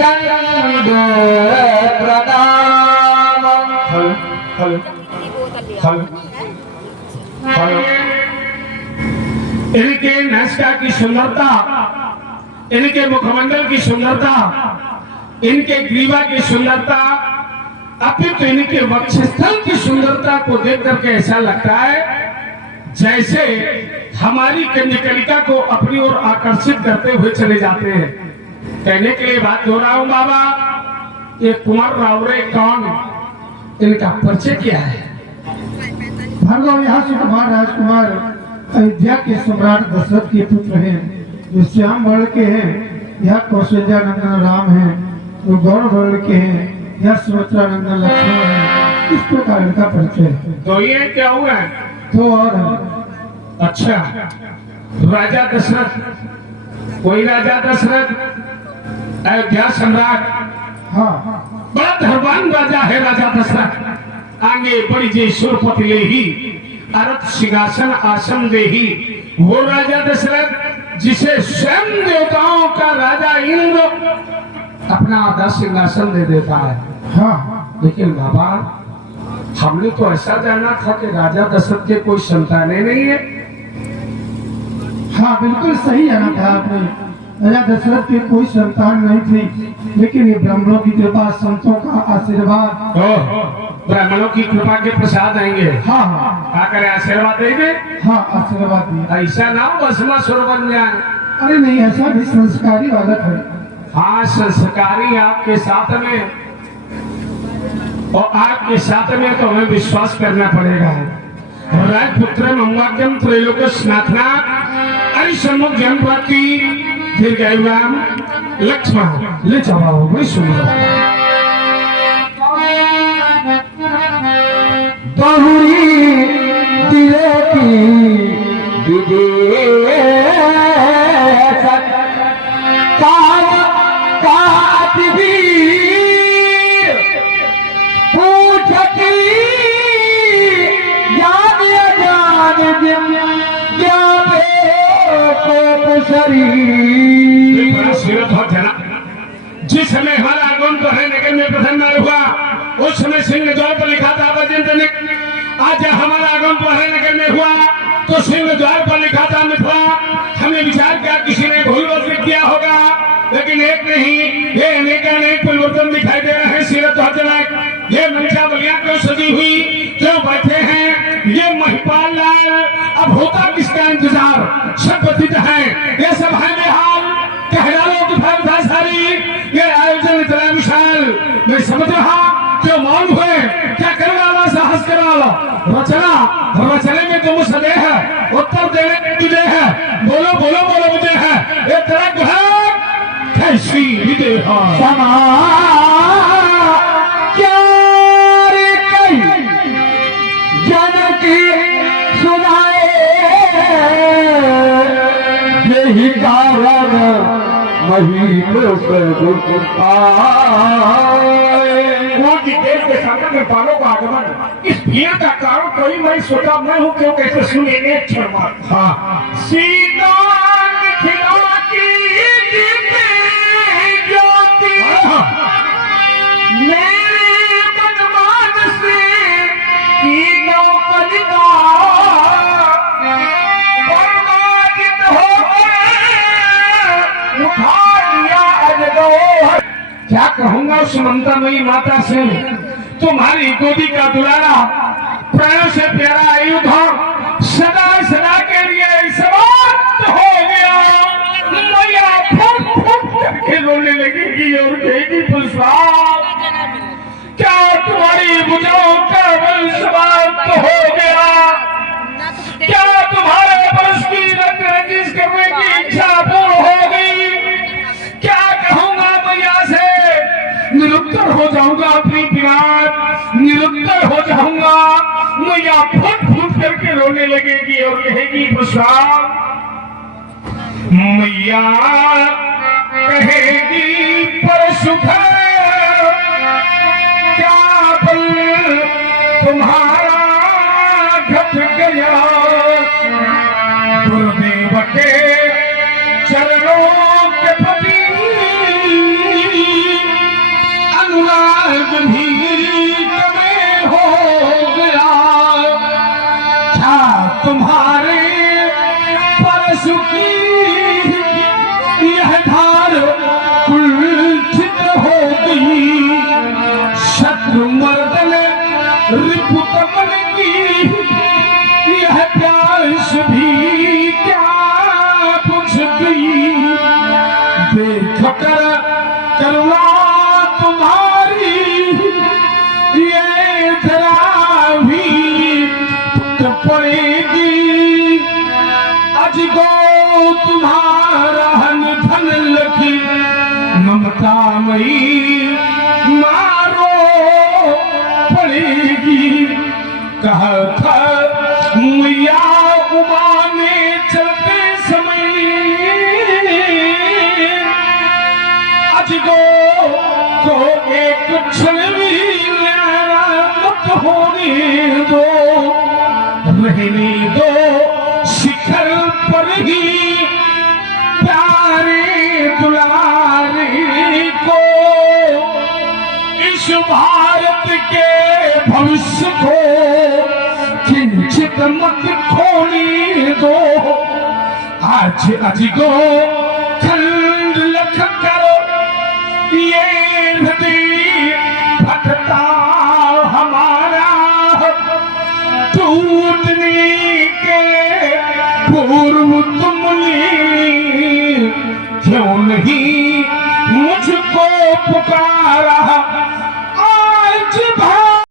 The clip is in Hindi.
चंद प्रणाम। इनके नासिका की सुंदरता, इनके मुखमंडल की सुंदरता, इनके ग्रीवा की सुंदरता, अपितु इनके वक्षस्थल की सुंदरता को देख करके ऐसा लगता है जैसे हमारी कन्यकलिका को अपनी ओर आकर्षित करते हुए चले जाते हैं। कहने के लिए बात हो रहा हूं बाबा, ये कुंवर रावरे कौन, इनका परिचय क्या है? भार्गव यहाँ से कुमार राजकुमार अयोध्या के सम्राट दशरथ के पुत्र हैं, जो श्याम वर्ण के हैं। यह कौशल्या नंदन राम हैं, जो गौर वर्ण के हैं। यह सुमित्रा नंदन लक्ष्मण है। इस प्रकार इनका परिचय है। तो ये क्या हुआ है? तो और अच्छा, राजा दशरथ, कोई राजा दशरथ अयोध्या सम्राट, हाँ, बड़ा धर्मवान राजा है राजा दशरथ। आगे बड़ी जय सुरपति ले ही अरथ सिंहासन आसन दे ही, वो राजा दशरथ जिसे स्वयं देवताओं का राजा इंद्र अपना आधा सिंहासन दे देता है। हाँ, लेकिन बाबा, हमने तो ऐसा जाना था कि राजा दशरथ के कोई संतानें नहीं है। हाँ, बिल्कुल सही जाना था आपने। राजा दशरथ के कोई संतान नहीं थी, लेकिन ये ब्राह्मणों की कृपा, संतों का आशीर्वाद, ब्राह्मणों की कृपा के प्रसाद आएंगे। हाँ हाँ क्या करे, आशीर्वाद देंगे। हाँ, आशीर्वाद दिया। ऐसा ना बसमा सुर बन जाए। अरे नहीं, ऐसा भी संस्कारी बालक है। हाँ, संस्कारी आपके साथ में, और आपके साथ में तो हमें विश्वास करना पड़ेगा। राजपुत्र ममवाक्यम त्रैलोक्य स्नातना अरिसम्मुख जनप्रति दीर्घायुराम लक्ष्मण ले जाओ। वही सुनो, बहुरी दिले की विदेश काम कातिबी पूछती याद जान क्या जिस समय हमारा आगमन तो है नगर में प्रसन्न हुआ, उस समय सिंह द्वार पर लिखा था आज हमारा आगमन तो है नगर में हुआ, तो सिंह द्वार पर लिखा था मिथुआ। हमने विचार किया किसी ने भूल लिख दिया होगा, लेकिन एक नहीं, ये अनेक अनेक परिवर्तन दिखाई दे रहे हैं। सीरत जनक ये मंशा बलिया क्यों सजी हुई, क्यों बैठे हैं ये महिपाल लाल, अब होता किसका इंतजार, सब व्यतीत है। ये सब है बेहाल, कह डालो कि था सारी, ये आयोजन इतना विशाल, मैं समझ रहा क्यों मौन हुए, क्या करने वाला साहस करने वाला रचना, रचने में तुम सदे है, उत्तर देने तुझे है, बोलो बोलो बोलो मुझे है, ये तेरा है कैसी विदेह समा क्या रे कई जन की सुनाए, यही कारण मही देश के सामने में पालों का आगमन, इस भीड़ का कारण कोई मैं सोचा मैं हूँ, क्यों कैसे सुनेंगे क्षण मार। हाँ, सीता खिला की ज्योति मेरे मनमान से तीनों कलिका बर्बादित हो उठा लिया अजगो। क्या कहूंगा उस ममतामयी माता से, तुम्हारी गोदी का दुलारा प्राणों से प्यारा आयुध सदा सदा के लिए समाप्त हो गया। मैया फुट फुट करके रोने लगेगी और कहेगी पुष्पा, क्या तुम्हारी भुजाओं का बल समाप्त हो गया, क्या तुम्हारे वंश की रंग रंजिश करने की इच्छा पूर्ण हो गई। क्या कहूंगा मैया से, निरुत्तर हो जाऊंगा अपनी पिरात, निरुत्तर हो जाऊंगा। मैया फुट फुट करके रोने लगेगी और कहेगी पुष्पा, मैया कहेगी पर सुख क्या पल तुम्हारा घट गया, गुरुदेव के चरणों के प्रति मैया उबाने चलते समय अजगो को एक क्षण भी लेना मत होने दो, रहने दो शिखर पर ही प्यारे दुलारी को, इस भारत के भविष्य को किंचित मत खोने दो। आज अजगो खंड लख करो ये हृदय फटता हमारा, टूटने के पूर्व तुमने क्यों नहीं मुझको पुकारा।